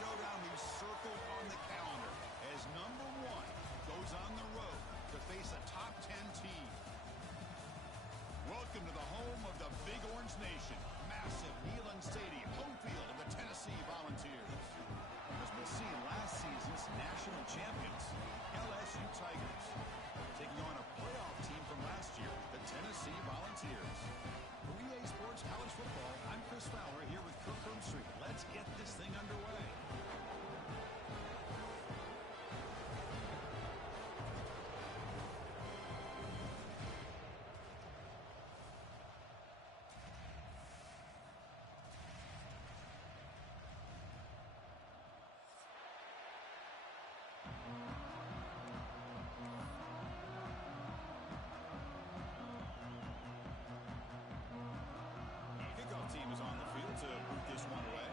showdown we've circled on the calendar as number 1 goes on the road to face a top 10 team. Welcome to the home of the Big Orange Nation. Massive Neyland Stadium, home field of the Tennessee Volunteers. As we'll see, last season's national champions, LSU Tigers, taking on a playoff team from last year, the Tennessee Volunteers. For EA Sports College Football, I'm Chris Fowler here with Kirk Street. Let's get this thing underway. Team is on the field to boot this one away.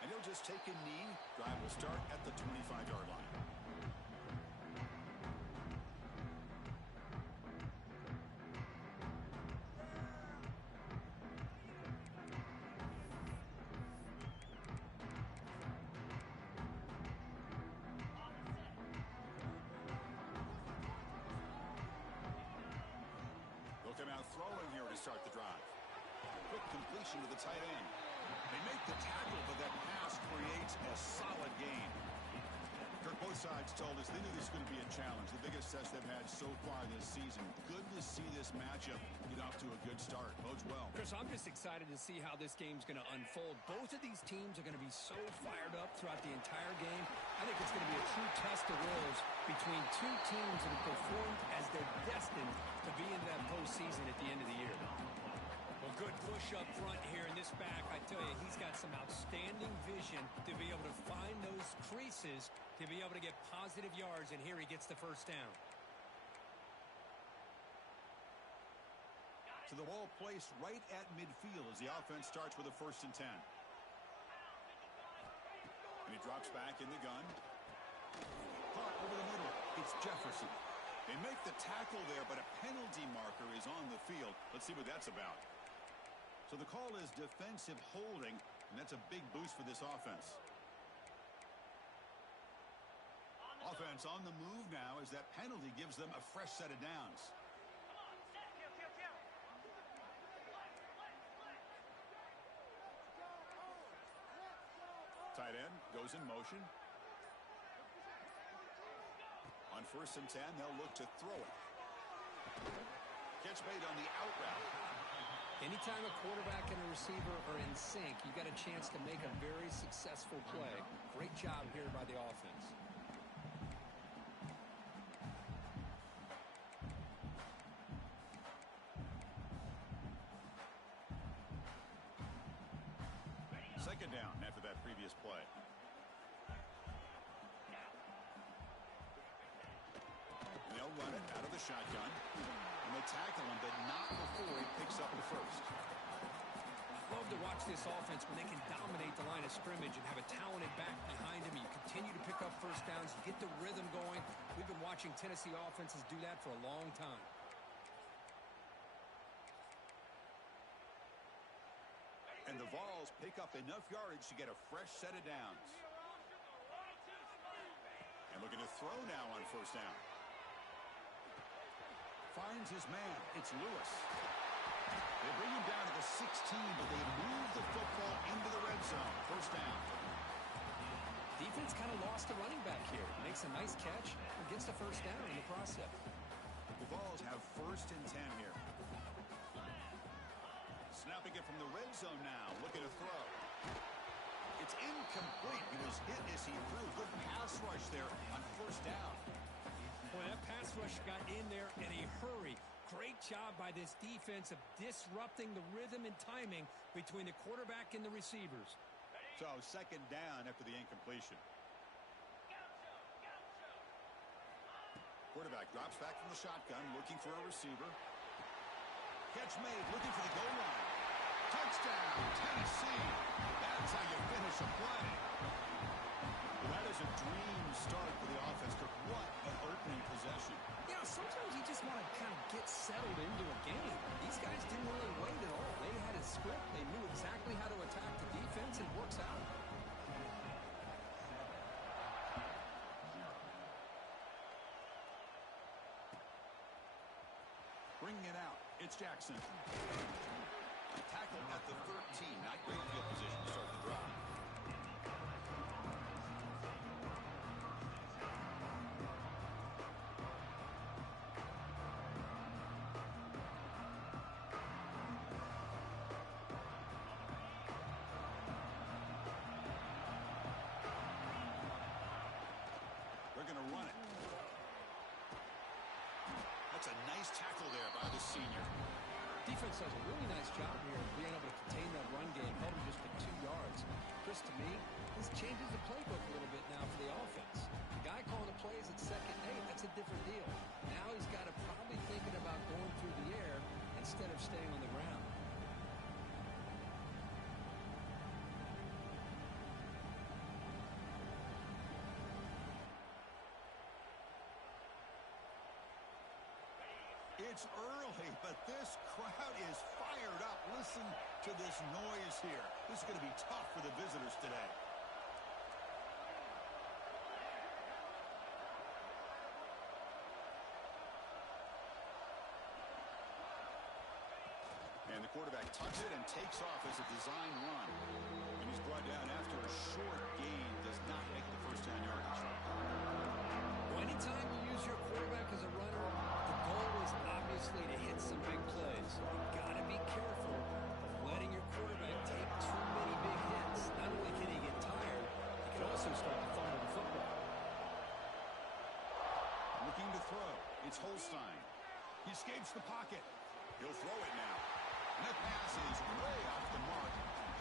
And he'll just take a knee. Drive will start at the 25-yard line. Come out throwing here to start the drive. Quick completion to the tight end. They make the tackle, but that pass creates a solid gain. Kirk, both sides told us they knew this was going to be a challenge. The biggest test they've had so far this season. Good to see this matchup get off to a good start. Bodes well. Chris, I'm just excited to see how this game's going to unfold. Both of these teams are going to be so fired up throughout the entire game. I think it's going to be a true test of wills between two teams that have performed as they're destined to be into that postseason at the end of the year. Well, good push up front here in this back. I tell you, he's got some outstanding vision to be able to find those creases, to be able to get positive yards, and here he gets the first down. To the ball placed right at midfield as the offense starts with a 1st and 10. And he drops back in the gun. Caught over the middle. It's Jefferson. They make the tackle there, but a penalty marker is on the field. Let's see what that's about. So the call is defensive holding, and that's a big boost for this offense. Offense on the move now as that penalty gives them a fresh set of downs. Tight end goes in motion. On 1st and 10, they'll look to throw it. Catch made on the out route. Anytime a quarterback and a receiver are in sync, you got a chance to make a very successful play. Great job here by the offense. Second down after that previous play. They'll run it out of the shotgun. And they tackle him, but not before he picks up the first. I love to watch this offense when they can dominate the line of scrimmage and have a talented back behind him. You continue to pick up first downs, get the rhythm going. We've been watching Tennessee offenses do that for a long time. And the Vols pick up enough yardage to get a fresh set of downs. And looking to throw now on 1st down. Finds his man. It's Lewis. They bring him down to the 16, but they move the football into the red zone. 1st down. Defense kind of lost the running back here. Makes a nice catch and gets the 1st down in the process. The Vols have 1st and 10 here. Snapping it from the red zone now. Looking to throw. It's incomplete. He was hit as he threw. Good pass rush there on 1st down. Boy, that pass rush got in there in a hurry. Great job by this defense of disrupting the rhythm and timing between the quarterback and the receivers. So 2nd down after the incompletion. Quarterback drops back from the shotgun, looking for a receiver. Catch made, looking for the goal line. Touchdown, Tennessee. That's how you finish a play. Well, that is a dream start for the offense. What an opening possession. Yeah, sometimes you bringing it out. It's Jackson. Tackle at the 13. Not great field position to start the drive. They're going to run it. That's a nice tackle there by the senior. Defense does a really nice job here of being able to contain that run game, held him just to 2 yards. Chris, to me, this changes the playbook a little bit now for the offense. The guy calling the plays at 2nd and 8, that's a different deal. Now he's got to probably thinking about going through the air instead of staying on the ground. It's early, but this crowd is fired up. Listen to this noise here. This is going to be tough for the visitors today. And the quarterback tucks it and takes off as a design run. And he's brought down after a short gain. Does not make the first down yardage. Well, anytime you use your quarterback as a runner, the goal is obviously to hit some big plays. You've got to be careful of letting your quarterback take too many big hits. Not only can he get tired, he can also start to fumble the football. Looking to throw. It's Holstein. He escapes the pocket. He'll throw it now. And that pass is way off the mark.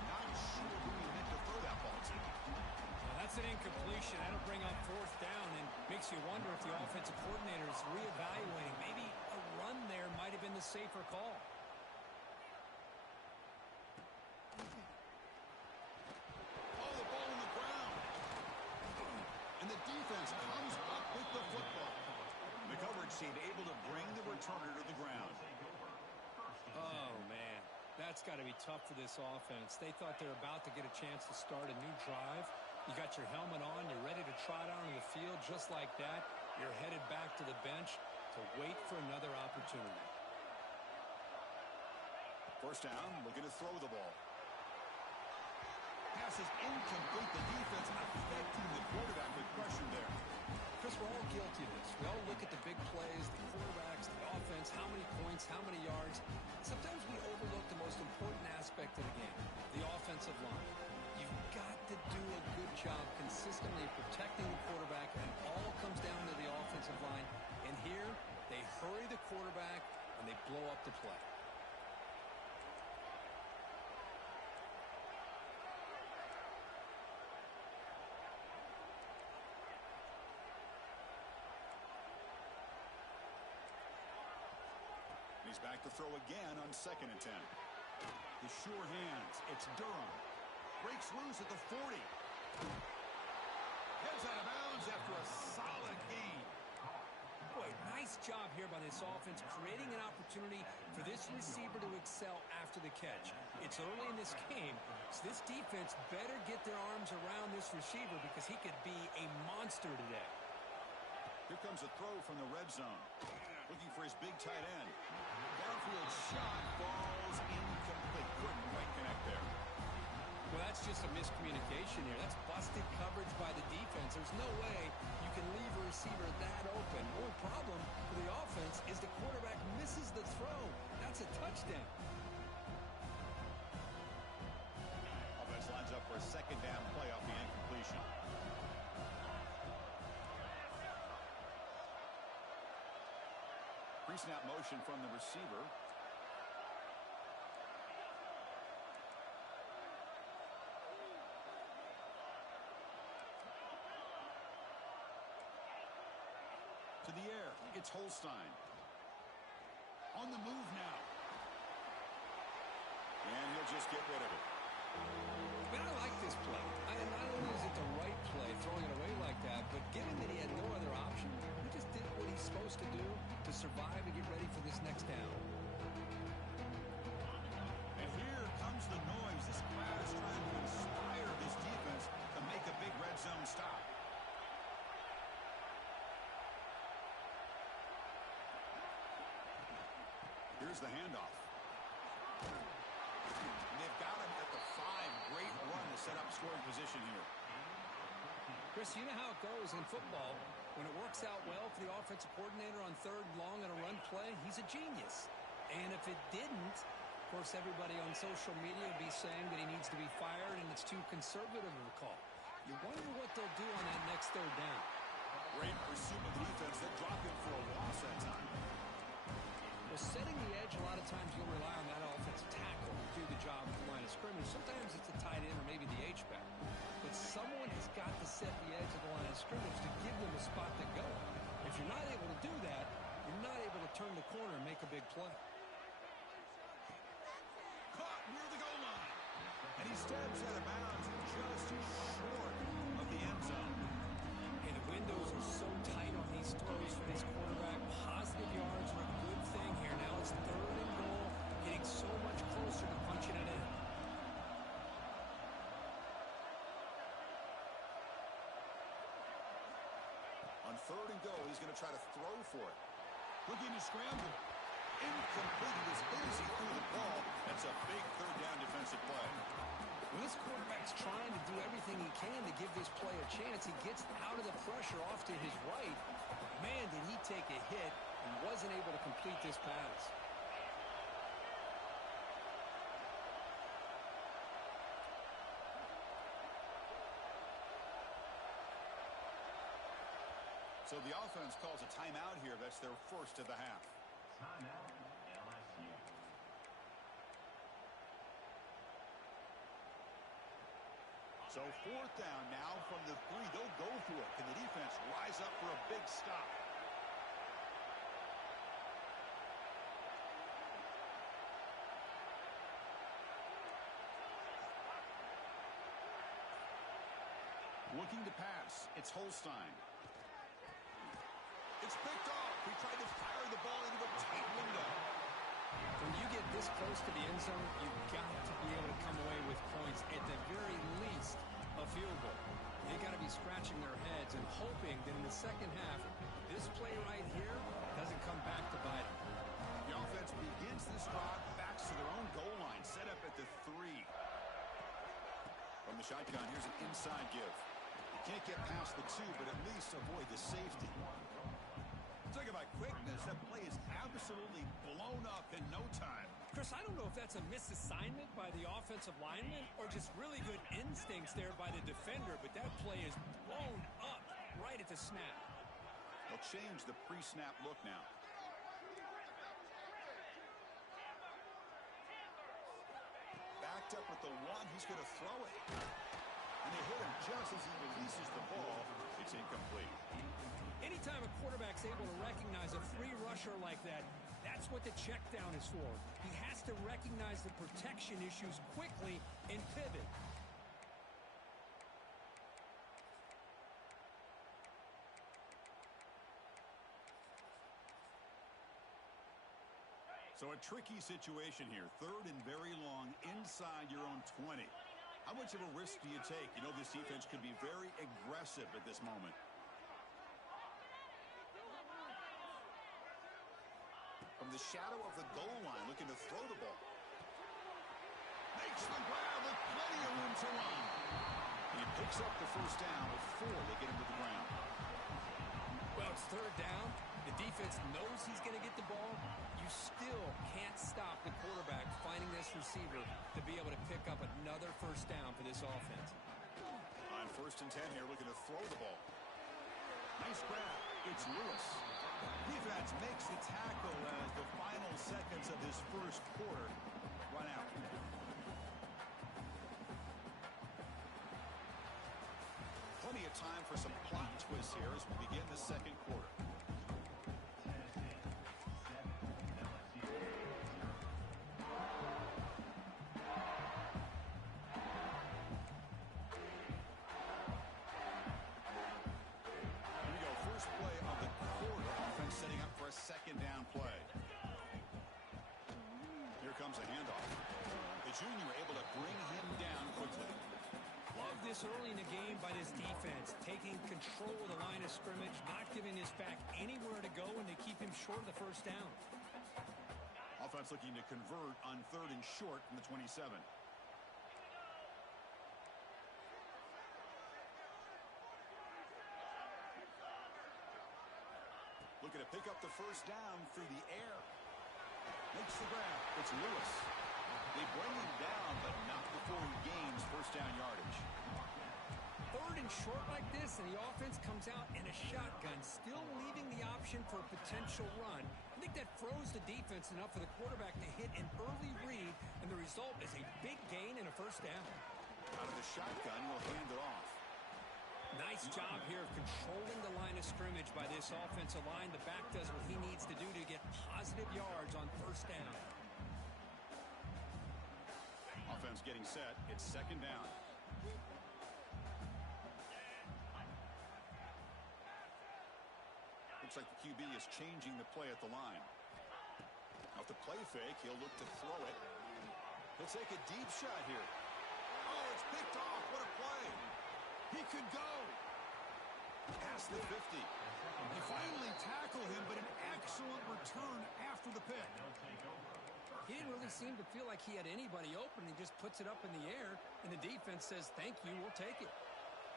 Not sure who he meant to throw that ball to. Well, that's an incompletion. That'll bring up 4th down and makes you wonder if the offensive coordinator is reevaluating. Maybe a run there might have been the safer call. Oh, the ball on the ground. And the defense comes up with the football. The coverage team able to bring the returner to the ground. Oh, man. That's got to be tough for this offense. They thought they were about to get a chance to start a new drive. You got your helmet on. You're ready to trot out on the field just like that. You're headed back to the bench to wait for another opportunity. First down, looking to throw the ball. Pass is incomplete. The defense affecting the quarterback with pressure there. Chris, we're all guilty of this. We all look at the big plays, the quarterbacks, the offense, how many points, how many yards. Sometimes we overlook the most important aspect of the game, the offensive line. You've got to do a good job consistently protecting the quarterback, and it all comes down to the offensive line. And here, they hurry the quarterback, and they blow up the play. He's back to throw again on 2nd and 10. The sure hands. It's Durham. Breaks loose at the 40. Heads out of bounds after a solid gain. Boy, nice job here by this offense, creating an opportunity for this receiver to excel after the catch. It's early in this game, so this defense better get their arms around this receiver because he could be a monster today. Here comes a throw from the red zone. Looking for his big tight end. Downfield shot falls incomplete. Couldn't quite connect there. Well, that's just a miscommunication here. That's busted coverage by the defense. There's no way you can leave a receiver that open. The only problem for the offense is the quarterback misses the throw. That's a touchdown. Offense lines up for a 2nd down play off the incompletion. Pre-snap motion from the receiver. To the air, it's Holstein. On the move now. And he'll just get rid of it. Man, I like this play. Not only is it the right play, throwing it away like that, but given that he had no other option, he just did what he's supposed to do to survive and get ready for this next down. And here comes the noise. This crowd is trying to inspire this defense to make a big red zone stop. Here's the handoff. And they've got him at the 5. Great run to set up scoring position here. Chris, you know how it goes in football. When it works out well for the offensive coordinator on 3rd and long on a run play, he's a genius. And if it didn't, of course, everybody on social media will be saying that he needs to be fired and it's too conservative of a call. You wonder what they'll do on that next 3rd down. Great pursuit of the defense. They drop him for a loss that time. Well, setting the edge, a lot of times you'll rely on that offensive tackle to do the job at the line of scrimmage. Sometimes it's a tight end or maybe the H-back. But someone has got to set the edge of the line of scrimmage to give them a spot to go. If you're not able to do that, you're not able to turn the corner and make a big play. Caught near the goal line. And he steps out of bounds just short of the end zone. And the windows are so tight on these throws for this quarterback. Positive yards are a good thing here. Now it's 3rd and goal, getting so much closer to punching it in. On 3rd and goal, he's going to try to throw for it. Looking to scramble. Incomplete as good as he threw the ball. That's a big 3rd down defensive play. Well, this quarterback's trying to do everything he can to give this play a chance. He gets out of the pressure off to his right. Man, did he take a hit and wasn't able to complete this pass. So the offense calls a timeout here. That's their first of the half. Timeout, LSU. So 4th down now from the 3. They'll go for it. Can the defense rise up for a big stop? Looking to pass. It's Holstein. It's picked off. He tried to fire the ball into a tight window. When you get this close to the end zone, you've got to be able to come away with points, at the very least, a field goal. They got to be scratching their heads and hoping that in the second half, this play right here doesn't come back to bite them. The offense begins this drive, backs to their own goal line, set up at the 3. From the shotgun, here's an inside give. You can't get past the 2, but at least avoid the safety. Talk about quickness. That play is absolutely blown up in no time. Chris, I don't know if that's a misassignment by the offensive lineman or just really good instincts there by the defender, but that play is blown up right at the snap. They'll change the pre-snap look now. Backed up with the 1. He's going to throw it. And they hit him just as he releases the ball. It's incomplete. Anytime a quarterback's able to recognize a free rusher like that, that's what the check down is for. He has to recognize the protection issues quickly and pivot. So a tricky situation here. 3rd and very long inside your own 20. How much of a risk do you take? You know this defense could be very aggressive at this moment. From the shadow of the goal line, looking to throw the ball. Makes the grab with plenty of room to run. And he picks up the 1st down before they get him to the ground. Well, it's 3rd down. The defense knows he's going to get the ball. You still can't stop the quarterback finding this receiver to be able to pick up another 1st down for this offense. On 1st and 10 here, looking to throw the ball. Nice grab. It's Lewis. Defense makes the tackle as the final seconds of this 1st quarter run out. Plenty of time for some plot twists here as we begin the 2nd quarter. Second down play. Here comes a handoff. The junior able to bring him down quickly. Love this early in the game by this defense, taking control of the line of scrimmage, not giving his back anywhere to go, and they keep him short of the 1st down. Offense looking to convert on 3rd and short from the 27. Looking to pick up the first down through the air. Makes the grab. It's Lewis. They bring him down, but not before he gains first down yardage. 3rd and short like this, and the offense comes out in a shotgun, still leaving the option for a potential run. I think that froze the defense enough for the quarterback to hit an early read, and the result is a big gain and a first down. Out of the shotgun, will hand it off. Nice job here of controlling the line of scrimmage by this offensive line. The back does what he needs to do to get positive yards on first down. Offense getting set. It's 2nd down. Looks like the QB is changing the play at the line. Off the play fake, he'll look to throw it. He'll take a deep shot here. Oh, it's picked off. What a play. He could go. Past the 50. They finally tackle him, but an excellent return after the pick. He didn't really seem to feel like he had anybody open. He just puts it up in the air, and the defense says, thank you, we'll take it.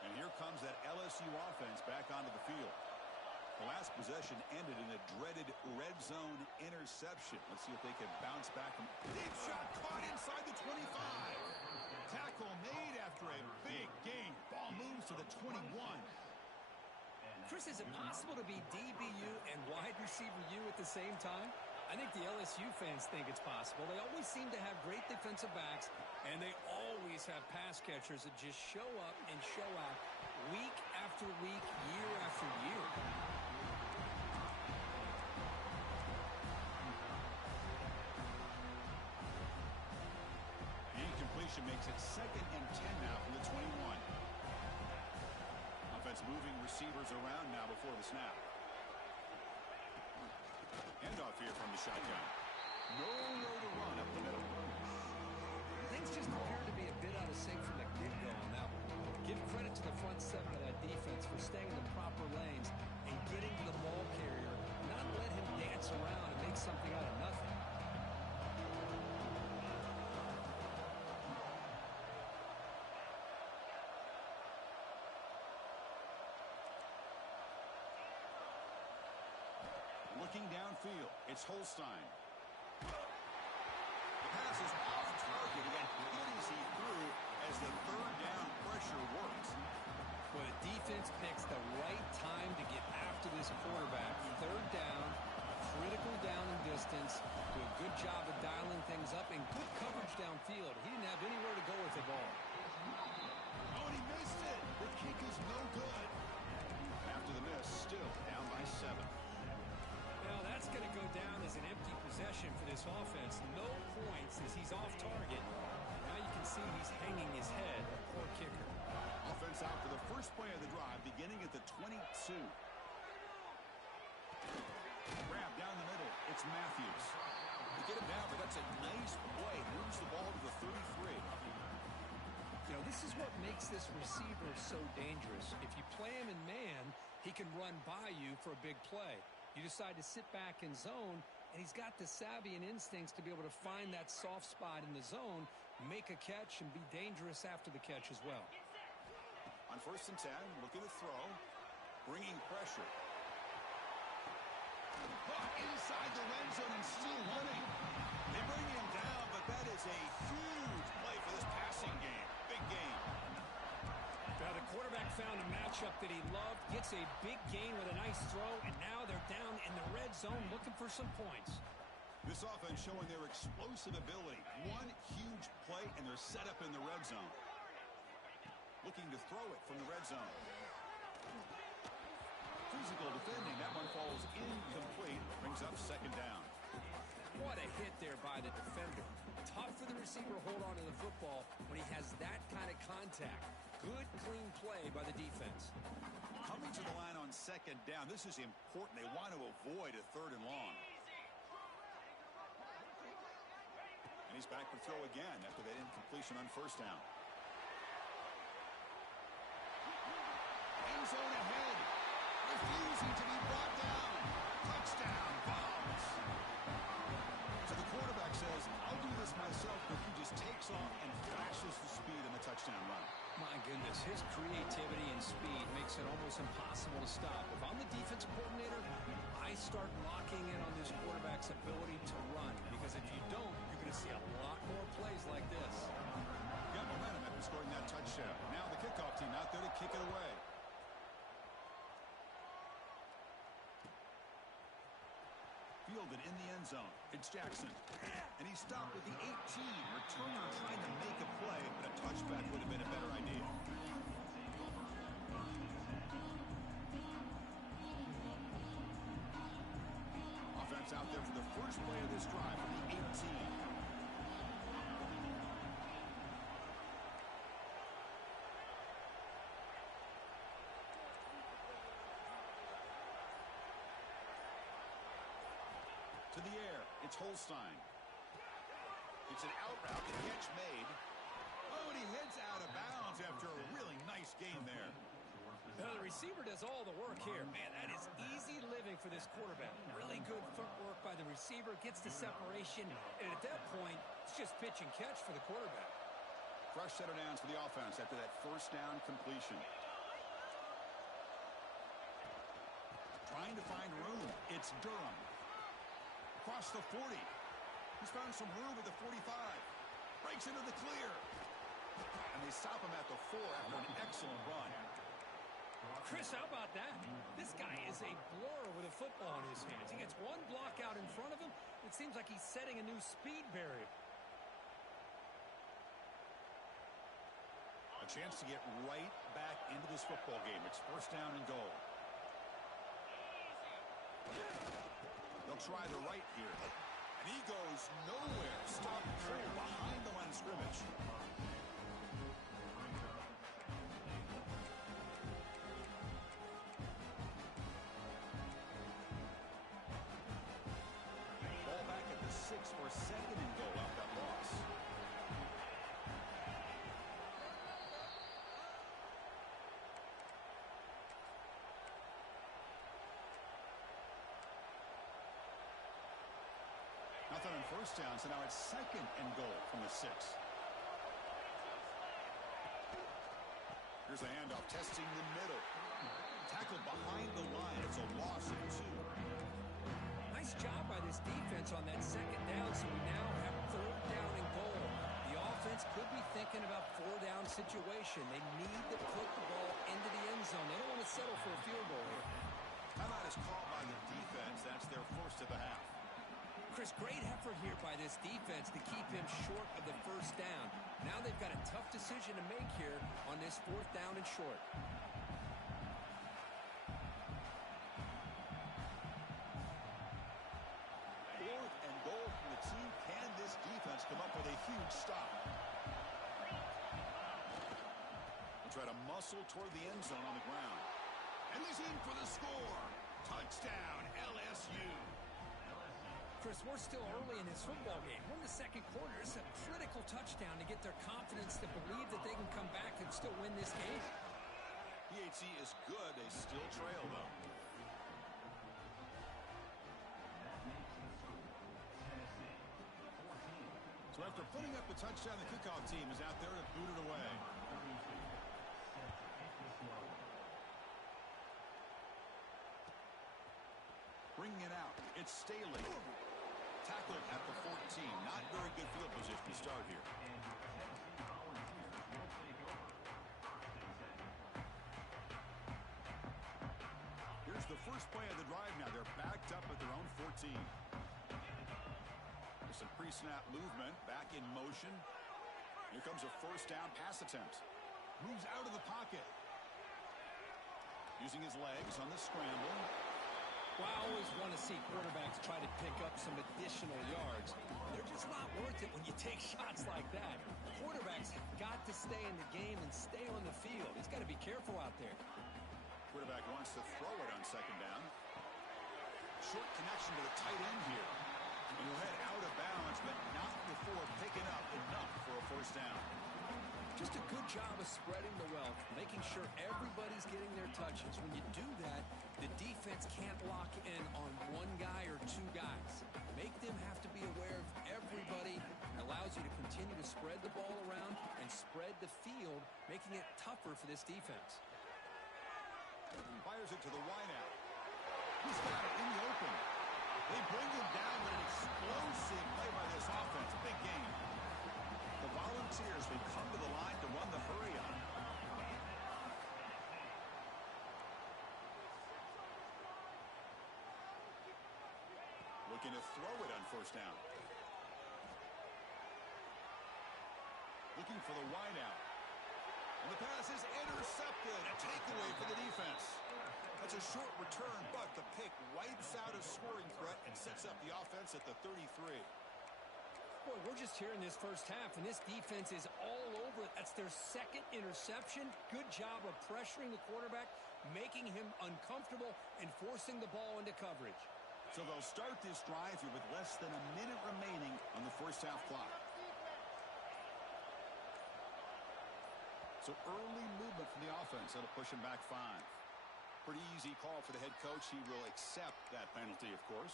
And here comes that LSU offense back onto the field. The last possession ended in a dreaded red zone interception. Let's see if they can bounce back from deep shot caught inside the 25. Tackle made after a big gain. Ball moves to the 21. Chris, is it possible to be DBU and wide receiver U at the same time? I think the LSU fans think it's possible. They always seem to have great defensive backs, and they always have pass catchers that just show up and show out week after week, year after year. The incompletion makes it 2nd and 10 now from the 21. Offense moving receivers around now before the snap. Handoff here from the shotgun. Nowhere to run up the middle. Things just appear to be a bit out of sync from the get-go on that one. Give credit to the front 7 of that defense for staying in the proper lanes and getting to the ball carrier, not let him dance around and make something out of nothing. Looking downfield, it's Holstein. The pass is off target. Again, good as he threw as the 3rd down pressure works. Well, the defense picks the right time to get after this quarterback. 3rd down, critical down and distance. Do a good job of dialing things up and good coverage downfield. He didn't have anywhere to go with the ball. Oh, and he missed it. The kick is no good. After the miss, still down by 7. Well, that's going to go down as an empty possession for this offense. No points as he's off target. Now you can see he's hanging his head. A poor kicker. Offense out for the first play of the drive, beginning at the 22. Grab down the middle. It's Matthews. They get him down, but that's a nice play. Moves the ball to the 33. You know, this is what makes this receiver so dangerous. If you play him in man, he can run by you for a big play. You decide to sit back in zone, and he's got the savvy and instincts to be able to find that soft spot in the zone, make a catch, and be dangerous after the catch as well. On 1st and 10, looking to throw, bringing pressure. Caught inside the red zone and still running. They bring him down, but that is a huge play for this passing game. Big game. Now the quarterback found a matchup that he loved, gets a big gain with a nice throw, and now they're down in the red zone looking for some points. This offense showing their explosive ability. One huge play, and they're set up in the red zone. Looking to throw it from the red zone. Physical defending. That one falls incomplete. Brings up 2nd down. What a hit there by the defender. Tough for the receiver to hold on to the football when he has that kind of contact. Good, clean play by the defense. Coming to the line on 2nd down. This is important. They want to avoid a 3rd and long. And he's back to throw again after that incompletion on 1st down. End zone ahead. refusing to be brought down. Touchdown, Browns. So the quarterback says, I'll do this myself, but he just takes off and flashes the speed in the touchdown run. My goodness, his creativity and speed makes it almost impossible to stop. If I'm the defensive coordinator, I start locking in on this quarterback's ability to run, because if you don't, you're going to see a lot more plays like this. Got momentum after scoring that touchdown. Now the kickoff team out there to kick it away. Fielded in the end zone. It's Jackson. And he stopped at the 18. Returner trying to make a play, but a touchback would have been a better idea. Offense out there for the first play of this drive from the 18. To the air, it's Holstein. It's an out route, the catch made. Oh, and he heads out of bounds after a really nice game there. The receiver does all the work here. Man, that is easy living for this quarterback. Really good footwork by the receiver, gets the separation, and at that point, it's just pitch and catch for the quarterback. Fresh set of downs for the offense after that first down completion. Trying to find room. It's Durham. Across the 40. He's found some room at the 45. Breaks into the clear. And they stop him at the 4 after an excellent run. Chris, how about that? This guy is a blur with a football in his hands. He gets one block out in front of him. It seems like he's setting a new speed barrier. A chance to get right back into this football game. It's first down and goal. They'll try the right here. And he goes nowhere. Stopped clear behind the line of scrimmage. Ball back at the 6 for second and goal out that loss. Nothing on first down, so now it's second and goal from the 6. Here's a handoff, testing the middle. Tackled behind the line. It's a loss of 2. Nice job by this defense on that second down, so we now have third down and goal. The offense could be thinking about 4-down situation. They need to put the ball into the end zone. They don't want to settle for a field goal here. Timeout is called by the defense. That's their first of the half. Chris, great effort here by this defense to keep him short of the first down. Now they've got a tough decision to make here on this 4th down and short. 4th and goal from the team. Can this defense come up with a huge stop? They'll try to muscle toward the end zone on the ground. And he's in for the score. Touchdown, LSU. Chris, we're still early in this football game. We're in the second quarter. It's a critical touchdown to get their confidence to believe that they can come back and still win this game. PHC is good. They still trail, though. So after putting up the touchdown, the kickoff team is out there to boot it away. Bringing it out. It's Staley. Tackled at the 14. Not very good field position to start here. Here's the first play of the drive now. They're backed up at their own 14. There's some pre-snap movement. Back in motion. Here comes a first down pass attempt. Moves out of the pocket. Using his legs on the scramble. Well, I always want to see quarterbacks try to pick up some additional yards. They're just not worth it when you take shots like that. Quarterbacks have got to stay in the game and stay on the field. He's got to be careful out there. Quarterback wants to throw it on second down. Short connection to the tight end here. And he'll head out of bounds, but not before picking up enough for a first down. Just a good job of spreading the wealth, making sure everybody's getting their touches. When you do that, the defense can't lock in on one guy or two guys. Make them have to be aware of everybody. It allows you to continue to spread the ball around and spread the field, making it tougher for this defense. Fires it to the wideout. He's got it in the open. They bring him down with an explosive play by this offense. A big game. The Volunteers will come to the line to run the hurry on. Looking to throw it on first down. Looking for the wideout. And the pass is intercepted. A takeaway for the defense. That's a short return, but the pick wipes out a scoring threat and sets up the offense at the 33. Boy, we're just here in this first half, and this defense is all over it. That's their second interception. Good job of pressuring the quarterback, making him uncomfortable, and forcing the ball into coverage. So they'll start this drive here with less than a minute remaining on the first half clock. So early movement from the offense. That'll push him back 5. Pretty easy call for the head coach. He will accept that penalty, of course.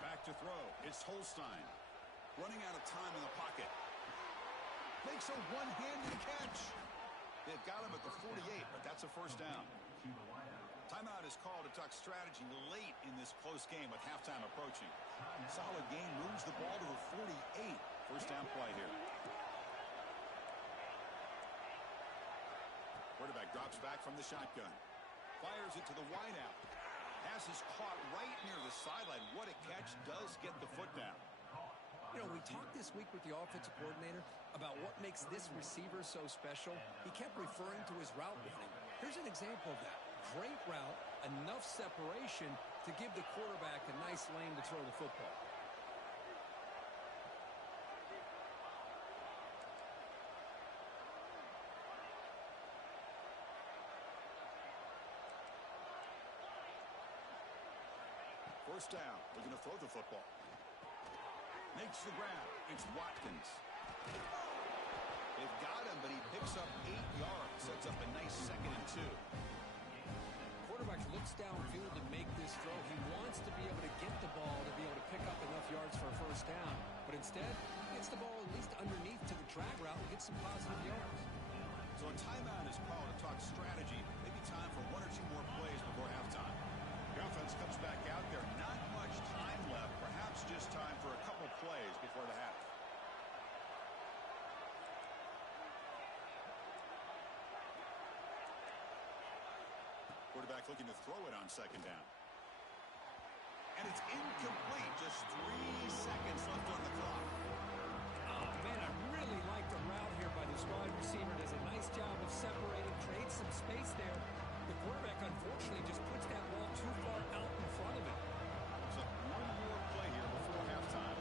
Back to throw. It's Holstein. Running out of time in the pocket. Makes a one-handed catch. They've got him at the 48, but that's a first down. Timeout is called to talk strategy late in this close game with halftime approaching. Solid game, moves the ball to the 48. First down play here. Quarterback drops back from the shotgun. Fires it to the wideout. Pass is caught right near the sideline. What a catch. Does get the foot down. You know, we talked this week with the offensive coordinator about what makes this receiver so special. He kept referring to his route running. Here's an example of that. Great route, enough separation to give the quarterback a nice lane to throw the football. First down. They're going to throw the football. Makes the grab. It's Watkins. They've got him, but he picks up 8 yards. Sets up a nice 2nd and 2. Quarterback looks downfield to make this throw. He wants to be able to get the ball to be able to pick up enough yards for a first down. But instead, he gets the ball at least underneath to the drag route and gets some positive yards. So a timeout is called to talk strategy. Maybe time for 1 or 2 more plays before halftime. The offense comes back out there. Not much time left. Perhaps just time for a couple plays before the half. Quarterback looking to throw it on second down. And it's incomplete. Just 3 seconds left on the clock. Oh, man, I really like the route here by this wide receiver. Does a nice job of separating, creates some space there. The quarterback, unfortunately, just puts that ball too far out in front of him. So 1 more play here before halftime.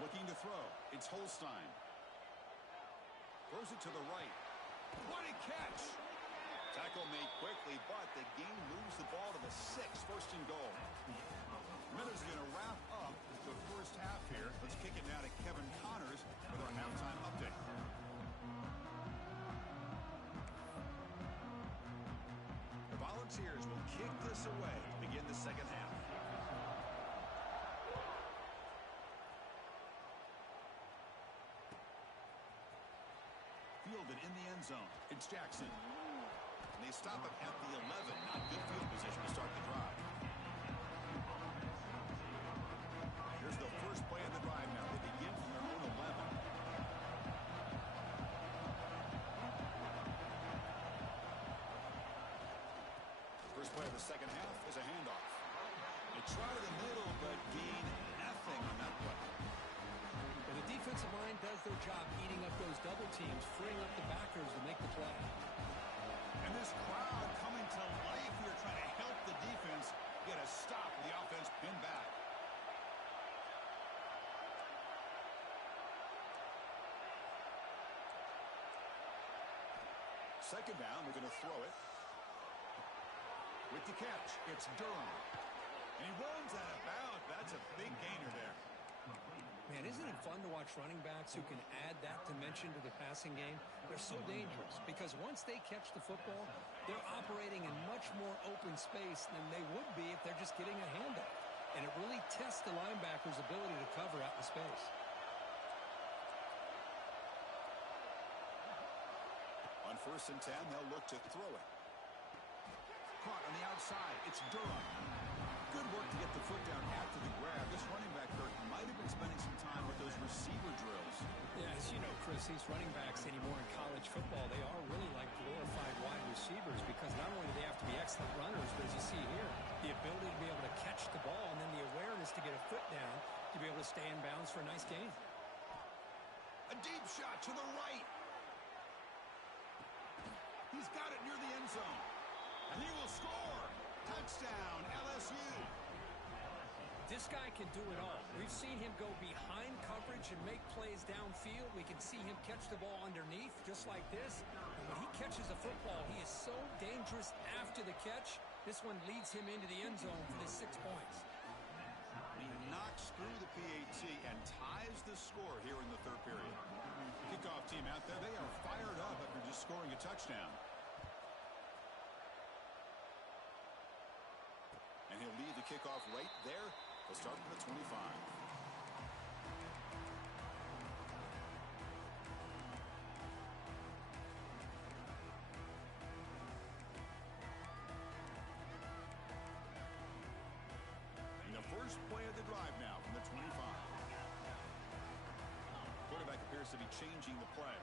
Looking to throw. It's Holstein. Throws it to the right. What a catch! Tackle made quickly, but the game moves the ball to the 6. First and goal. Minutes are going to wrap up the first half here. Let's kick it now to Kevin Connors with our halftime update. The Volunteers will kick this away to begin the second half. Fielded in the end zone. It's Jackson. And they stop it at the 11. Not good field position to start the drive. Here's the first play of the drive now. They begin from their own 11. First play of the second half is a handoff. They try the middle, but gain nothing on that play. Well, the defensive line does their job eating up those double teams, freeing up the second down, they're going to throw it. With the catch, it's Durham. And he runs out of bounds. That's a big gainer there. Man, isn't it fun to watch running backs who can add that dimension to the passing game? They're so dangerous because once they catch the football, they're operating in much more open space than they would be if they're just getting a handoff. And it really tests the linebacker's ability to cover out in space. On 1st and 10, they'll look to throw it. Caught on the outside. It's Durham. Good work to get the foot down after the grab. This running back, Kirk, might have been spending some time with those receiver drills. Yeah, as you know, Chris, these running backs anymore in college football, they are really like glorified wide receivers because not only do they have to be excellent runners, but as you see here, the ability to be able to catch the ball and then the awareness to get a foot down to be able to stay in bounds for a nice gain. A deep shot to the right. He's got it near the end zone. And he will score. Touchdown, LSU. This guy can do it all. We've seen him go behind coverage and make plays downfield. We can see him catch the ball underneath just like this. And when he catches a football, he is so dangerous after the catch. This one leads him into the end zone for the 6 points. He knocks through the PAT and ties the score here in the third period. Kickoff team out there, they are fired up after just scoring a touchdown. And he'll leave the kickoff right there. They'll start from the 25. And the first play of the drive now from the 25. Quarterback appears to be changing the play.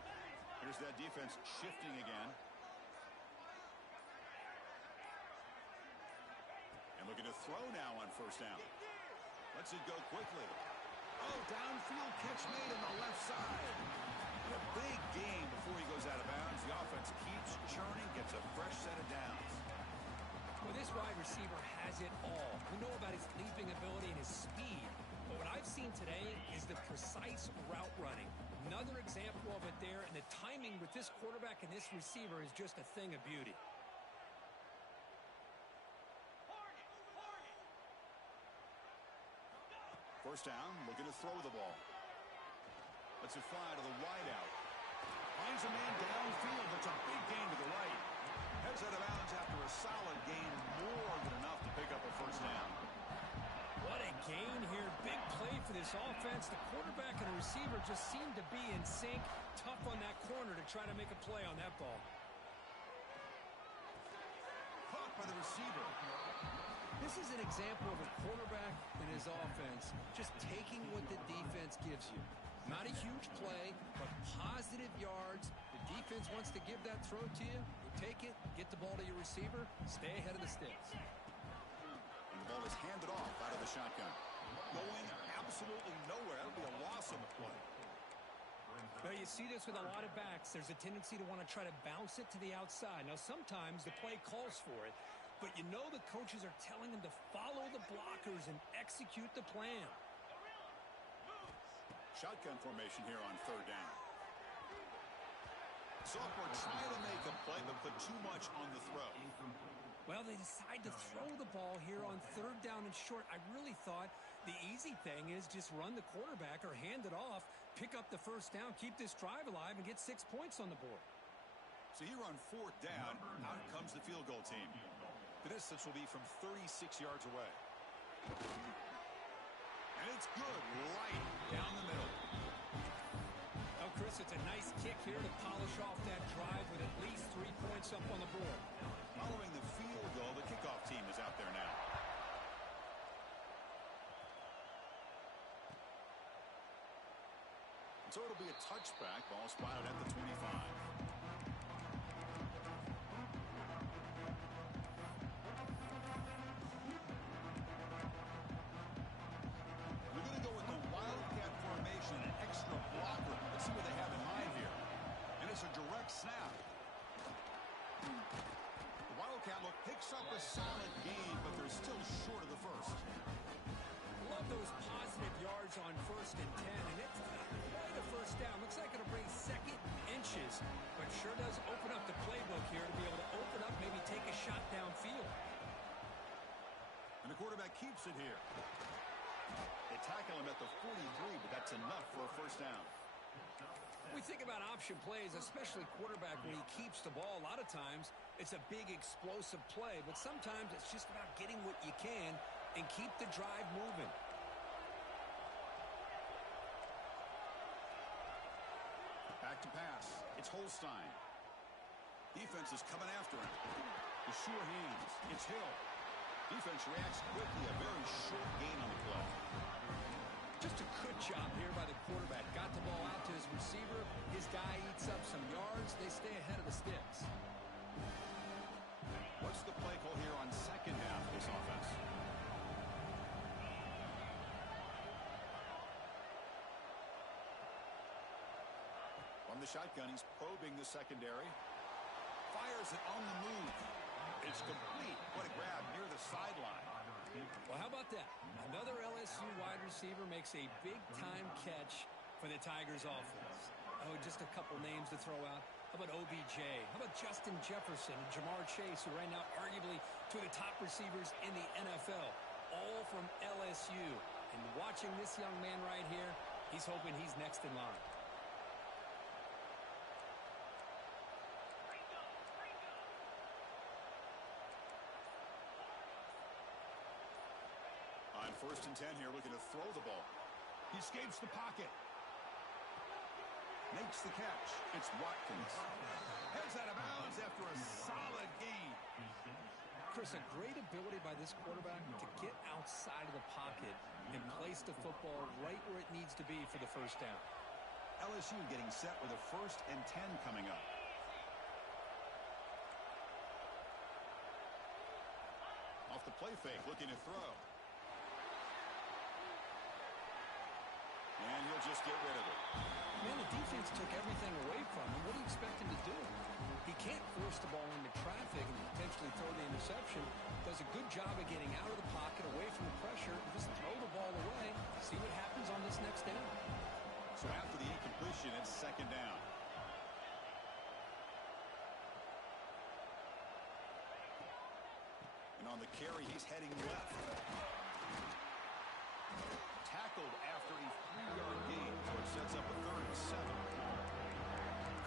Here's that defense shifting again. Looking to throw now on 1st down. Lets it go quickly. Oh, downfield catch made on the left side. And a big gain before he goes out of bounds. The offense keeps churning, gets a fresh set of downs. Well, this wide receiver has it all. We know about his leaping ability and his speed. But what I've seen today is the precise route running. Another example of it there, and the timing with this quarterback and this receiver is just a thing of beauty. First down, looking to throw the ball. Lets it fly to the wideout. Finds a man downfield. That's a big gain to the right. Heads out of bounds after a solid gain, more than enough to pick up a 1st down. What a gain here. Big play for this offense. The quarterback and the receiver just seem to be in sync. Tough on that corner to try to make a play on that ball. Caught by the receiver. This is an example of a quarterback and his offense just taking what the defense gives you. Not a huge play, but positive yards. The defense wants to give that throw to you. You take it, get the ball to your receiver, stay ahead of the sticks. And the ball is handed off out of the shotgun. Going absolutely nowhere. That'll be a loss on the play. Well, you see this with a lot of backs. There's a tendency to want to try to bounce it to the outside. Now, sometimes the play calls for it. But you know the coaches are telling them to follow the blockers and execute the plan. Shotgun formation here on 3rd down. Sophomore trying to make a play, but put too much on the throw. Well, they decide to throw the ball here on 3rd down and short. I really thought the easy thing is just run the quarterback or hand it off, pick up the 1st down, keep this drive alive, and get 6 points on the board. So here on 4th down, out comes the field goal team. The distance will be from 36 yards away. And it's good right down the middle. Oh, Chris, it's a nice kick here to polish off that drive with at least 3 points up on the board. Following the field goal, the kickoff team is out there now. And so it'll be a touchback. Ball spotted at the 25. Snap. The Wildcat look picks up a solid gain, but they're still short of the 1st. Love those positive yards on 1st and 10, and it's quite a 1st down. Looks like it'll bring 2nd inches, but it sure does open up the playbook here to be able to open up, maybe take a shot downfield. And the quarterback keeps it here. They tackle him at the 43, but that's enough for a first down. We think about option plays, especially quarterback, when he keeps the ball. A lot of times, it's a big explosive play, but sometimes it's just about getting what you can and keep the drive moving. Back to pass. It's Holstein. Defense is coming after him. The sure hands. It's Hill. Defense reacts quickly. A very short gain on the play. Just a good job here by the quarterback. Got the ball out to his receiver. His guy eats up some yards. They stay ahead of the sticks. What's the play call here on second half of this offense? From the shotgun, he's probing the secondary. Fires it on the move. It's complete. What a grab near the sideline. Well, how about that? Another LSU wide receiver makes a big-time catch for the Tigers offense. Oh, just a couple names to throw out. How about OBJ? How about Justin Jefferson and Jamar Chase, who right now arguably two of the top receivers in the NFL, all from LSU. And watching this young man right here, he's hoping he's next in line. On 1st and 10 here, looking to throw the ball. He escapes the pocket. Makes the catch. It's Watkins. Heads out of bounds after a solid gain. Chris, a great ability by this quarterback to get outside of the pocket and place the football right where it needs to be for the first down. LSU getting set with a 1st and 10 coming up. Off the play fake, looking to throw. And he'll just get rid of it. Man, the defense took everything away from him. What do you expect him to do? He can't force the ball into traffic and potentially throw the interception. Does a good job of getting out of the pocket, away from the pressure, and just throw the ball away. See what happens on this next down. So after the incompletion, it's 2nd down. And on the carry, he's heading left. Tackled after a 3-yard gain, so it sets up a 3rd and 7.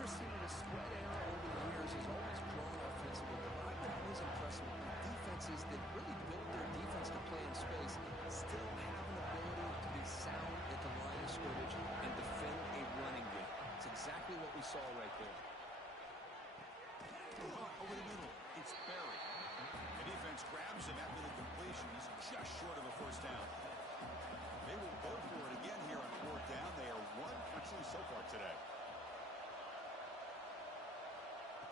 Chris, the spread error over the years has always grown offensively, but I've been always impressed with defenses that really build their defense to play in space, still have an ability to be sound at the line of scrimmage and defend a running game. It's exactly what we saw right there. Over the middle, it's Barry. The defense grabs him after the completion. He's just short of a 1st down. They will go for it again here on 4th down. They are 1 for 2 so far today.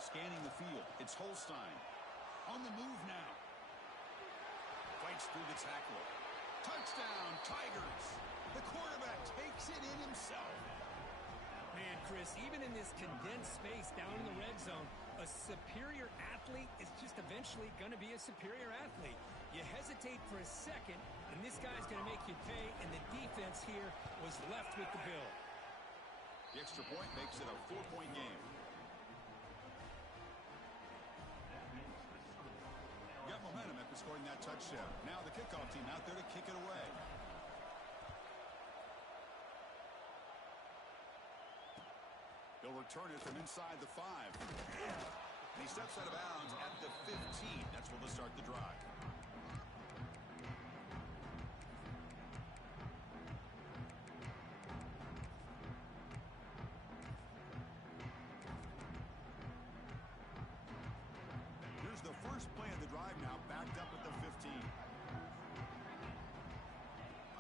Scanning the field. It's Holstein. On the move now. Fights through the tackle. Touchdown, Tigers. The quarterback takes it in himself. Man, Chris, even in this condensed space down in the red zone, a superior athlete is just eventually going to be a superior athlete. You hesitate for a second, and this guy's going to make you pay, and the defense here was left with the bill. The extra point makes it a 4-point game. Got momentum after scoring that touchdown. Now the kickoff team out there to kick it away. He'll return it from inside the 5. And he steps out of bounds at the 15. That's where they'll start the drive. Here's the first play of the drive now, backed up at the 15.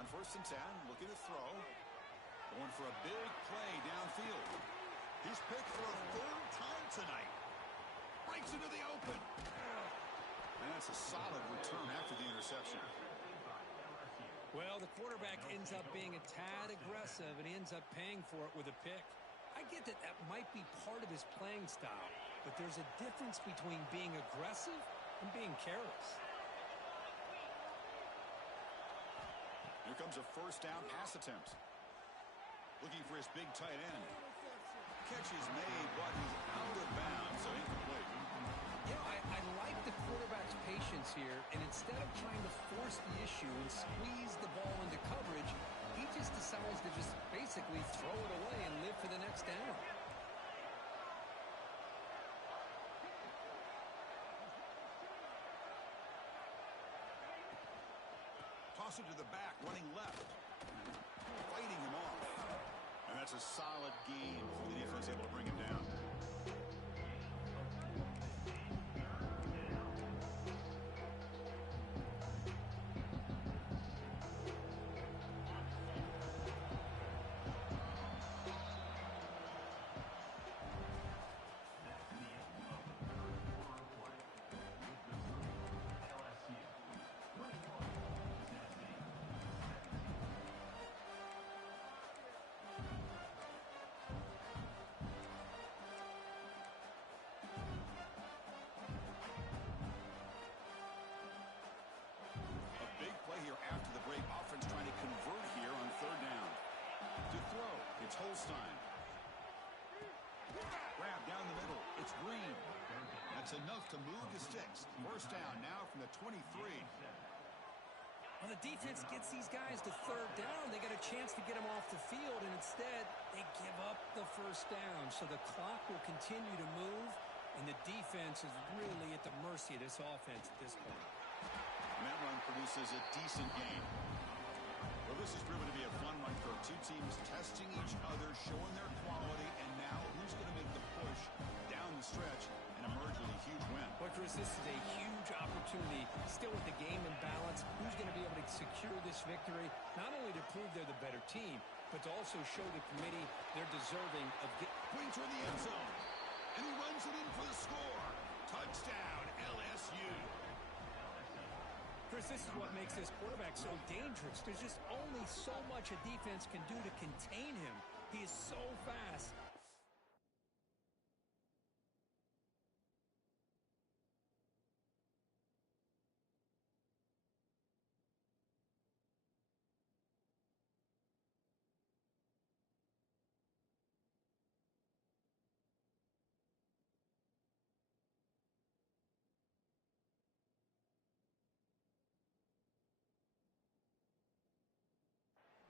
On 1st and 10, looking to throw. Going for a big play downfield. He's picked for a 3rd time tonight. Breaks into the open. And that's a solid return after the interception. Well, the quarterback ends up being a tad aggressive, and he ends up paying for it with a pick. I get that that might be part of his playing style, but there's a difference between being aggressive and being careless. Here comes a 1st down pass attempt. Looking for his big tight end. Catch is made, but he's out of instead of trying to force the issue and squeeze the ball into coverage, he just decides to just basically throw it away and live for the next down. Toss it to the back, running left. Fighting him off. And that's a solid game for the defense, able to bring him down. After the break, offense trying to convert here on third down. To throw, it's Holstein. Grab down the middle, it's Green. That's enough to move the sticks. First down now from the 23. Well, the defense gets these guys to third down. They got a chance to get them off the field, and instead they give up the first down. So the clock will continue to move, and the defense is really at the mercy of this offense at this point. And that run produces a decent gain. Well, this has proven to be a fun one for two teams testing each other, showing their quality, and now who's going to make the push down the stretch and emerge with a huge win. But Chris, this is a huge opportunity, still with the game in balance. Who's going to be able to secure this victory, not only to prove they're the better team, but to also show the committee they're deserving of putting toward the end zone. And he runs it in for the score. Touchdown, LSU. Chris, this is what makes this quarterback so dangerous. There's just only so much a defense can do to contain him. He is so fast.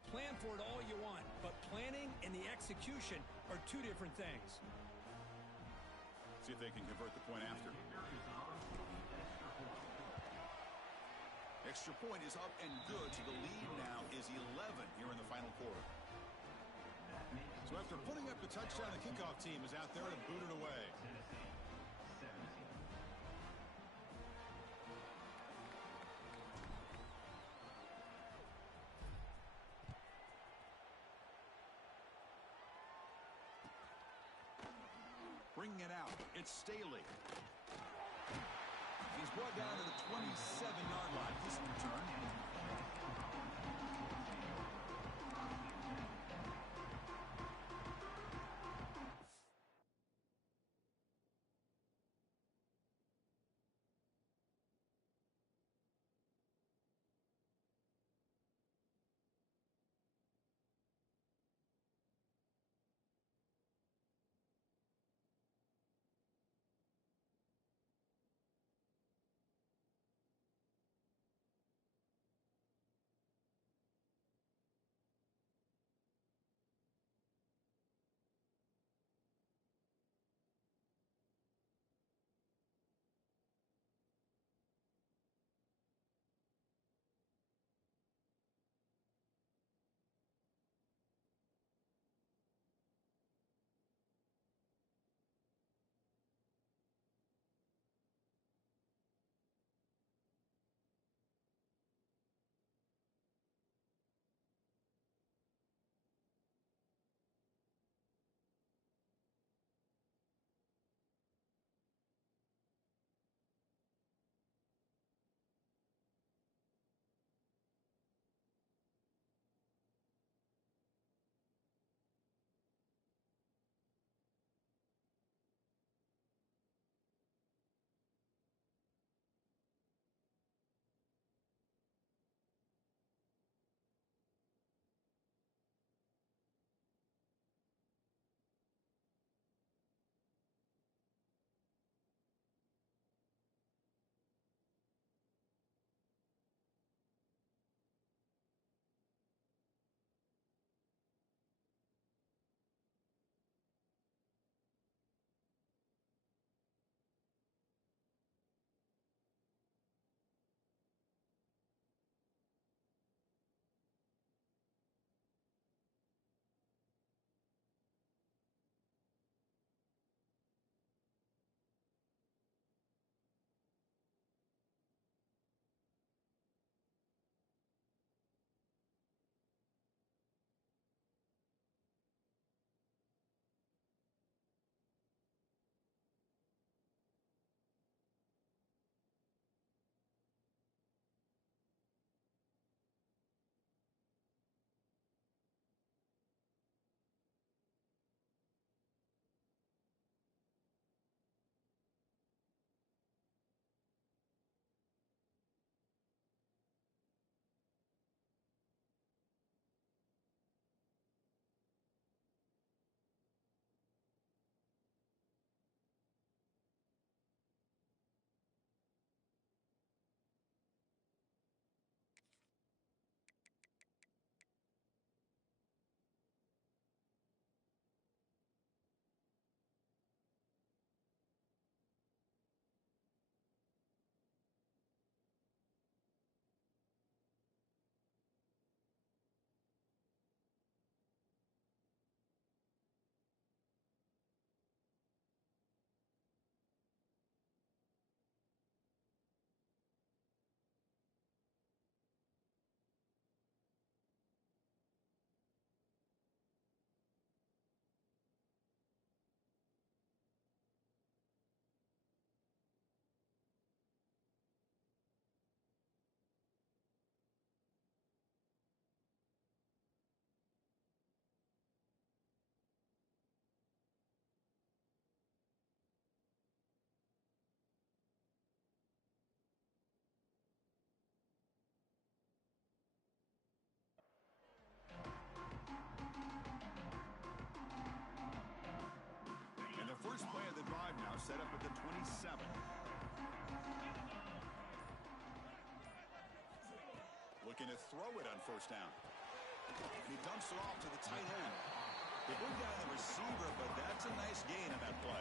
Plan for it all you want, but planning and the execution are two different things. See if they can convert the point after. Extra point is up and good, so the lead now is 11 here in the final quarter. So after putting up the touchdown, the kickoff team is out there to boot it away. Bringing it out, it's Staley. He's brought down to the 27-yard line. This return. set up at the 27. Looking to throw it on first down. He dumps it off to the tight end. They bring down the receiver, but that's a nice gain on that play.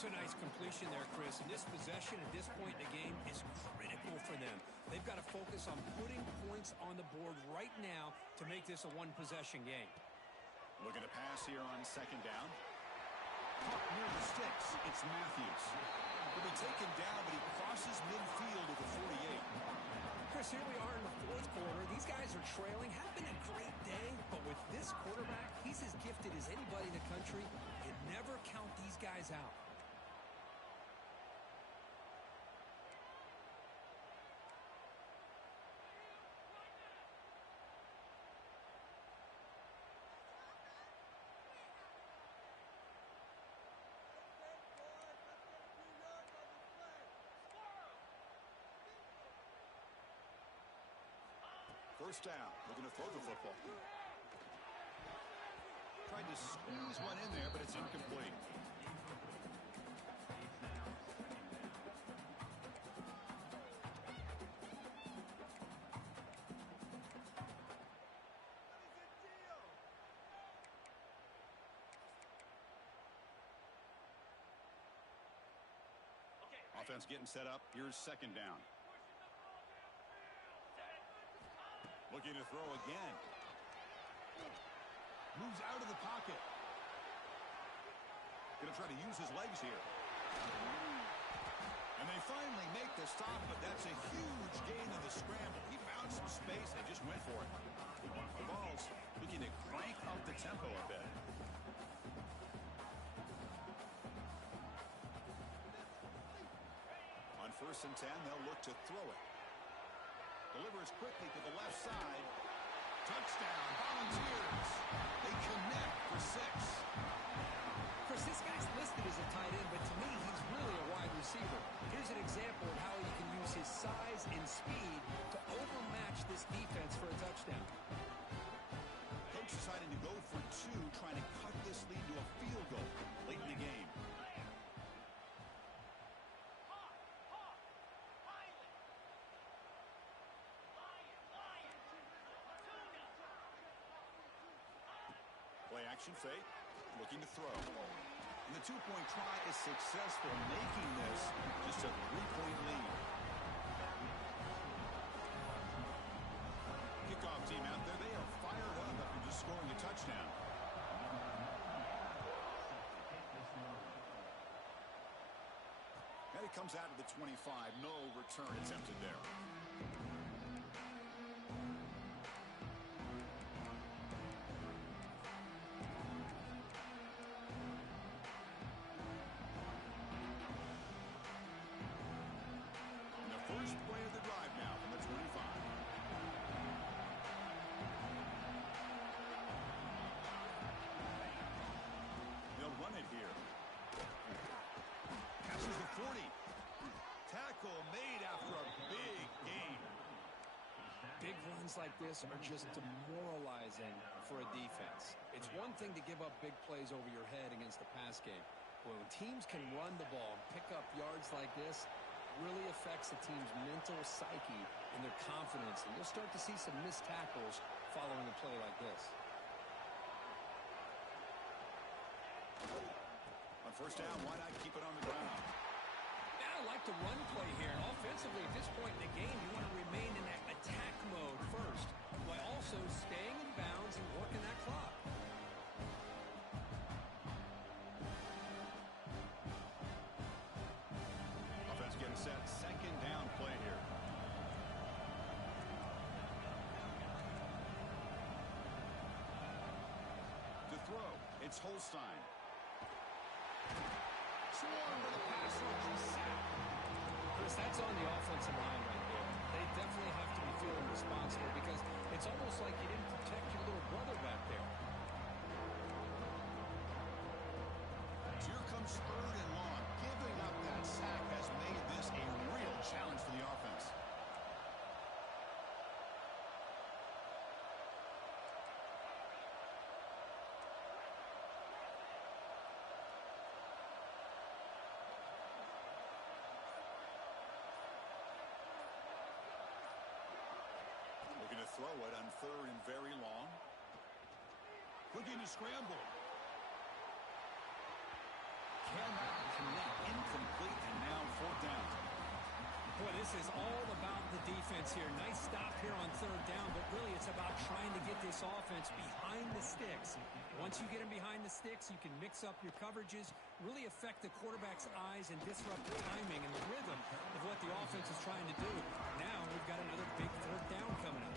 It's a nice completion there, Chris. And this possession at this point in the game is critical for them. They've got to focus on putting points on the board right now to make this a one-possession game. Looking to pass here on second down. Caught near the sticks. It's Matthews. Will be taken down, but he crosses midfield at the 48. Chris, here we are in the fourth quarter. These guys are trailing. Having a great day, but with this quarterback, he's as gifted as anybody in the country. You never count these guys out. First down, looking to throw the football. Tried to squeeze one in there, but it's incomplete. Offense getting set up. Here's second down. Looking to throw again. Moves out of the pocket. Going to try to use his legs here. And they finally make the stop, but that's a huge gain in the scramble. He found some space and just went for it. The ball's looking to crank up the tempo a bit. On 1st and 10, they'll look to throw it. Delivers quickly to the left side. Touchdown, Volunteers. They connect for 6. Chris, this guy's listed as a tight end, but to me, he's really a wide receiver. Here's an example of how he can use his size and speed to overmatch this defense for a touchdown. Coach deciding to go for 2, trying to cut this lead to a field goal late in the game. Play action fake, looking to throw. And the 2-point try is successful, making this just a 3-point lead. Kickoff team out there, they are fired up after just scoring a touchdown. And it comes out of the 25, no return attempted there. First play of the drive now from the 25. They'll run it here. Catches the 40. Tackle made after a big gain. Big runs like this are just demoralizing for a defense. It's one thing to give up big plays over your head against the pass game. But when teams can run the ball and pick up yards like this, really affects the team's mental psyche and their confidence. And you'll start to see some missed tackles following a play like this. On first down, why not keep it on the ground? Yeah, I like the run play here. And offensively, at this point in the game, you want to remain in that attack mode first, while also staying in bounds and working that clock. Offense getting set. Second down play here. To throw, it's Holstein. Swarm with a pass rush and sack. Chris, that's on the offensive line right there. They definitely have to be feeling responsible because it's almost like you didn't protect your little brother back there. Here comes 3rd and long. Giving up that sack has made this a real challenge for the offense. throw it on 3rd and very long. Looking to scramble. Cannot connect. Incomplete, and now 4th down. Boy, this is all about the defense here. Nice stop here on 3rd down, but really it's about trying to get this offense behind the sticks. Once you get them behind the sticks, you can mix up your coverages, really affect the quarterback's eyes and disrupt the timing and the rhythm of what the offense is trying to do. Now we've got another big 4th down coming up.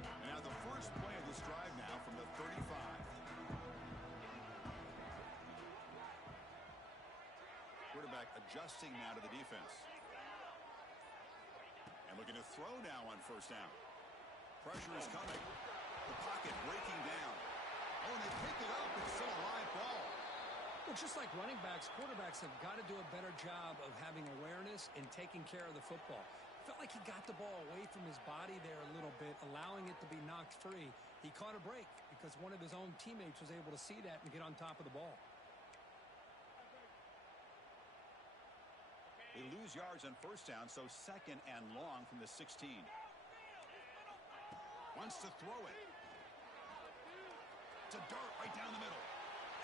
And now the first play of this drive now from the 35. Quarterback adjusting now to the defense. And looking to throw now on 1st down. Pressure is coming. The pocket breaking down. Oh, and they pick it up. It's still a live ball. Well, just like running backs, quarterbacks have got to do a better job of having awareness and taking care of the football. Felt like he got the ball away from his body there a little bit, allowing it to be knocked free. He caught a break because one of his own teammates was able to see that and get on top of the ball. They lose yards on 1st down, so 2nd and long from the 16. Wants to throw it. It's a dart right down the middle.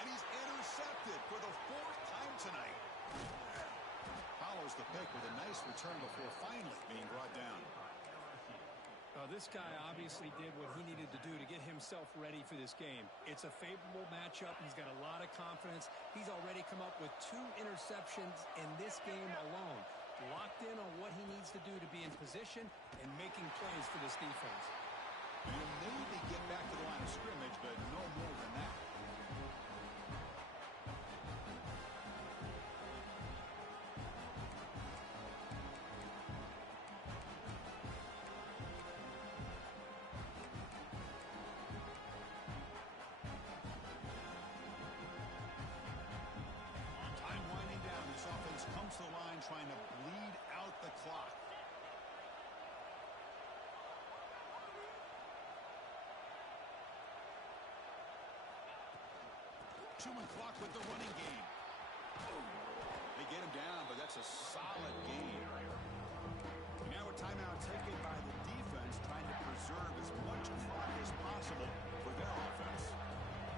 And he's intercepted for the 4th time tonight. Follows the pick with a nice return before finally being brought down. This guy obviously did what he needed to do to get himself ready for this game. It's a favorable matchup. He's got a lot of confidence. He's already come up with 2 interceptions in this game alone. Locked in on what he needs to do to be in position and making plays for this defense. He'll maybe get back to the line of scrimmage, but no more than that. Comes to the line trying to bleed out the clock. Two-man clock with the running game. They get him down, but that's a solid game. Now a timeout taken by the defense, trying to preserve as much clock as possible for their offense.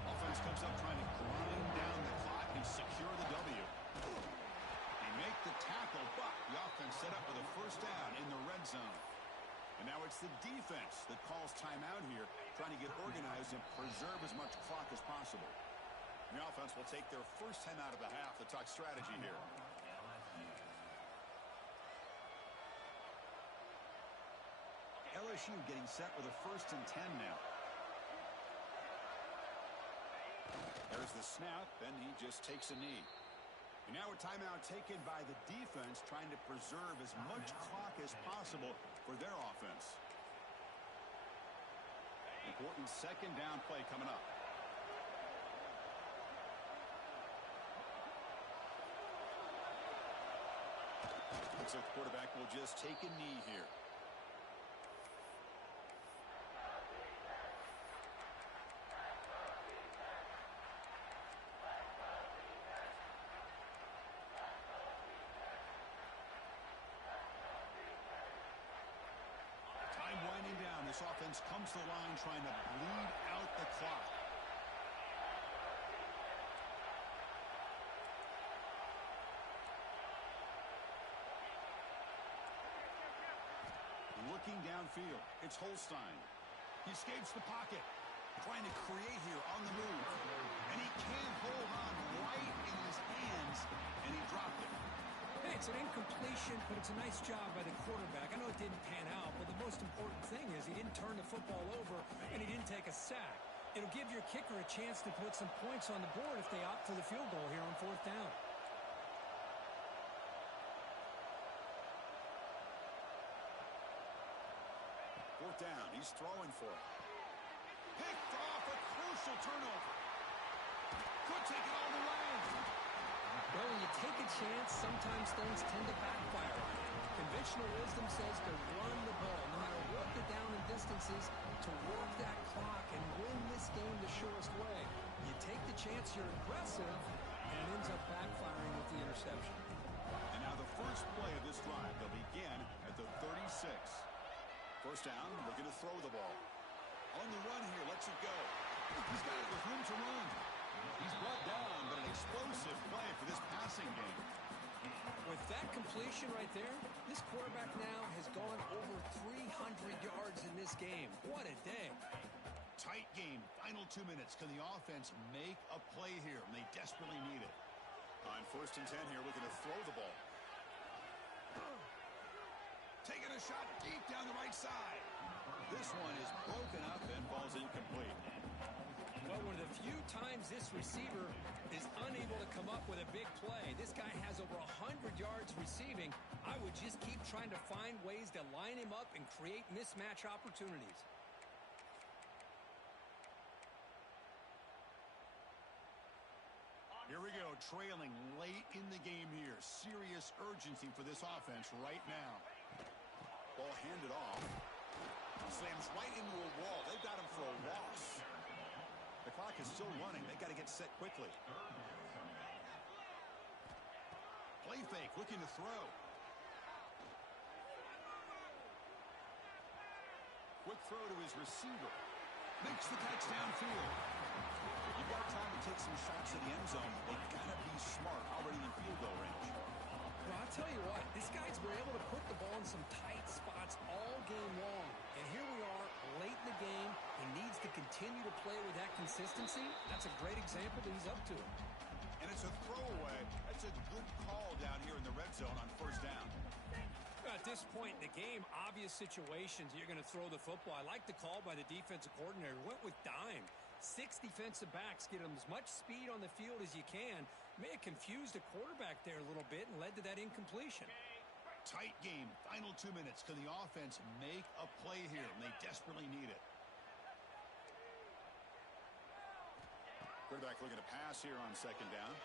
Offense comes up trying to grind down the clock and secure the W. Make the tackle, but the offense set up with a 1st down in the red zone. And now it's the defense that calls timeout here, trying to get organized and preserve as much clock as possible. The offense will take their first time out of the half to talk strategy here. LSU getting set with a 1st and 10 now. There's the snap, and he just takes a knee. And now a timeout taken by the defense, trying to preserve as much clock as possible for their offense. Important 2nd down play coming up. Looks like the quarterback will just take a knee here. This offense comes to the line trying to bleed out the clock. Looking downfield, it's Holstein. He escapes the pocket, trying to create here on the move. And he can't hold on right in his hands, and he dropped it. Hey, it's an incompletion, but it's a nice job by the quarterback. I know it didn't pan out, but the most important thing is he didn't turn the football over, and he didn't take a sack. It'll give your kicker a chance to put some points on the board if they opt for the field goal here on 4th down. Fourth down, he's throwing for it. Picked off, a crucial turnover. Could take it all the way. Well, when you take a chance, sometimes things tend to backfire on you. Conventional wisdom says to run the ball, no matter what the down and distance is, to work that clock and win this game the surest way. You take the chance, you're aggressive, and it ends up backfiring with the interception. First play of this drive, they'll begin at the 36. First down, looking to throw the ball. On the run here, lets it go. He's got it with room to run. He's brought down, but an explosive play for this passing game. With that completion right there, this quarterback now has gone over 300 yards in this game. What a day. Tight game, final 2 minutes. Can the offense make a play here? And they desperately need it. On first and 10 here, looking to throw the ball. Taking a shot deep down the right side. This one is broken up and falls incomplete. Well, one of the few times this receiver is unable to come up with a big play. This guy has over 100 yards receiving. I would just keep trying to find ways to line him up and create mismatch opportunities. Here we go, trailing late in the game here. Serious urgency for this offense right now. Ball handed off. Slams right into a wall. They've got him for a loss. The clock is still running. They've got to get set quickly. Play fake, looking to throw. Quick throw to his receiver. Makes the catch downfield. You've got time to take some shots at the end zone. They've got to be smart already in field goal range. Well, I'll tell you what, this guy's been able to put the ball in some tight spots all game long. And here we are, late in the game. He needs to continue to play with that consistency. That's a great example that he's up to it. And it's a throwaway. That's a good call down here in the red zone on first down. At this point in the game, obvious situations, you're going to throw the football. I like the call by the defensive coordinator. Went with dime. 6 defensive backs, get them as much speed on the field as you can. May have confused the quarterback there a little bit and led to that incompletion. Tight game, final 2 minutes. Can the offense make a play here? And they desperately need it. Quarterback looking to pass here on second down.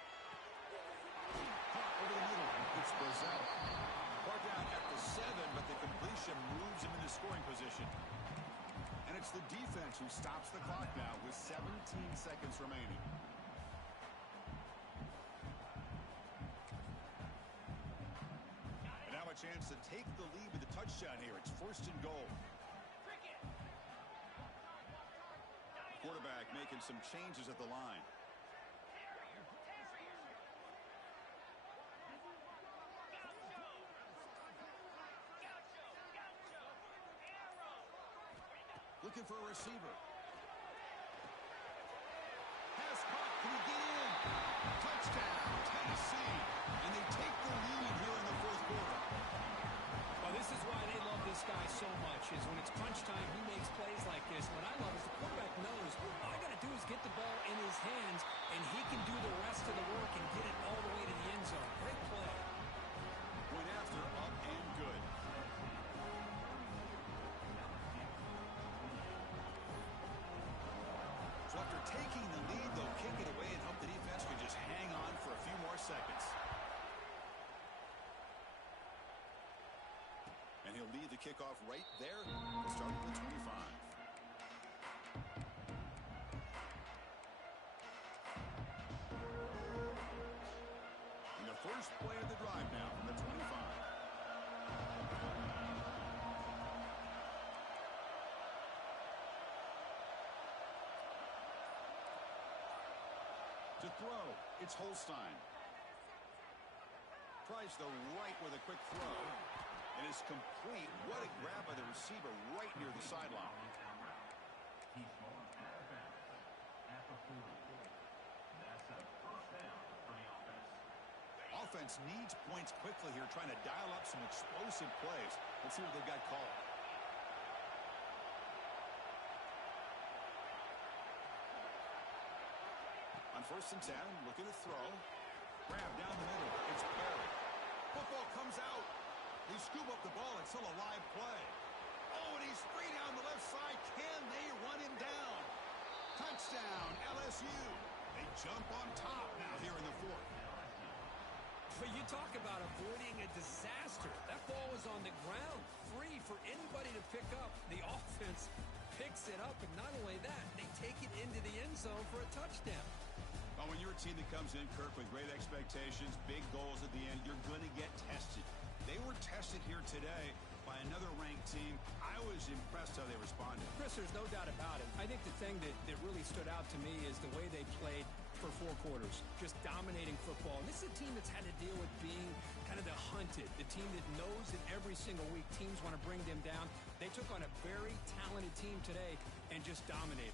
Caught over the middle. It's Brazil. Brought down at the 7, but the completion moves him into scoring position. And it's the defense who stops the clock now with 17 seconds remaining. And now a chance to take the lead with a touchdown here. It's first and goal. Quarterback making some changes at the line. Looking for a receiver. Pass caught. Can he get in? Touchdown, Tennessee. And they take the lead here in the fourth quarter. Well, this is why they love this guy so much, is when it's crunch time, he makes plays like this. What I love is the quarterback knows all I got to do is get the ball in his hands, and he can do the rest of the work and get it all the way to the end zone. Great play. Went after, up and good. So after taking the lead, they'll kick it away and hope the defense can just hang on for a few more seconds. And he'll lead the kickoff right there. We'll start with the 25. And the first play of the drive now from the 25. To throw, it's Holstein. Tries the right with a quick throw. And it's complete. What a grab by the receiver right near the sideline. He's going out of bounds at the 40. That's a first down for the offense. Offense needs points quickly here, trying to dial up some explosive plays. Let's see what they've got called. On first and 10, looking to throw. Grab down the middle. It's Perry. Football comes out. They scoop up the ball. It's still a live play. Oh, and he's free down the left side. Can they run him down? Touchdown, LSU. They jump on top now here in the fourth. But you talk about avoiding a disaster. That ball was on the ground, free for anybody to pick up. The offense picks it up, and not only that, they take it into the end zone for a touchdown. Well, when you're a team that comes in, Kirk, with great expectations, big goals at the end, you're going to get tested. They were tested here today by another ranked team. I was impressed how they responded. Chris, there's no doubt about it. I think the thing that really stood out to me is the way they played for 4 quarters, just dominating football. And this is a team that's had to deal with being kind of the hunted, the team that knows that every single week teams want to bring them down. They took on a very talented team today and just dominated.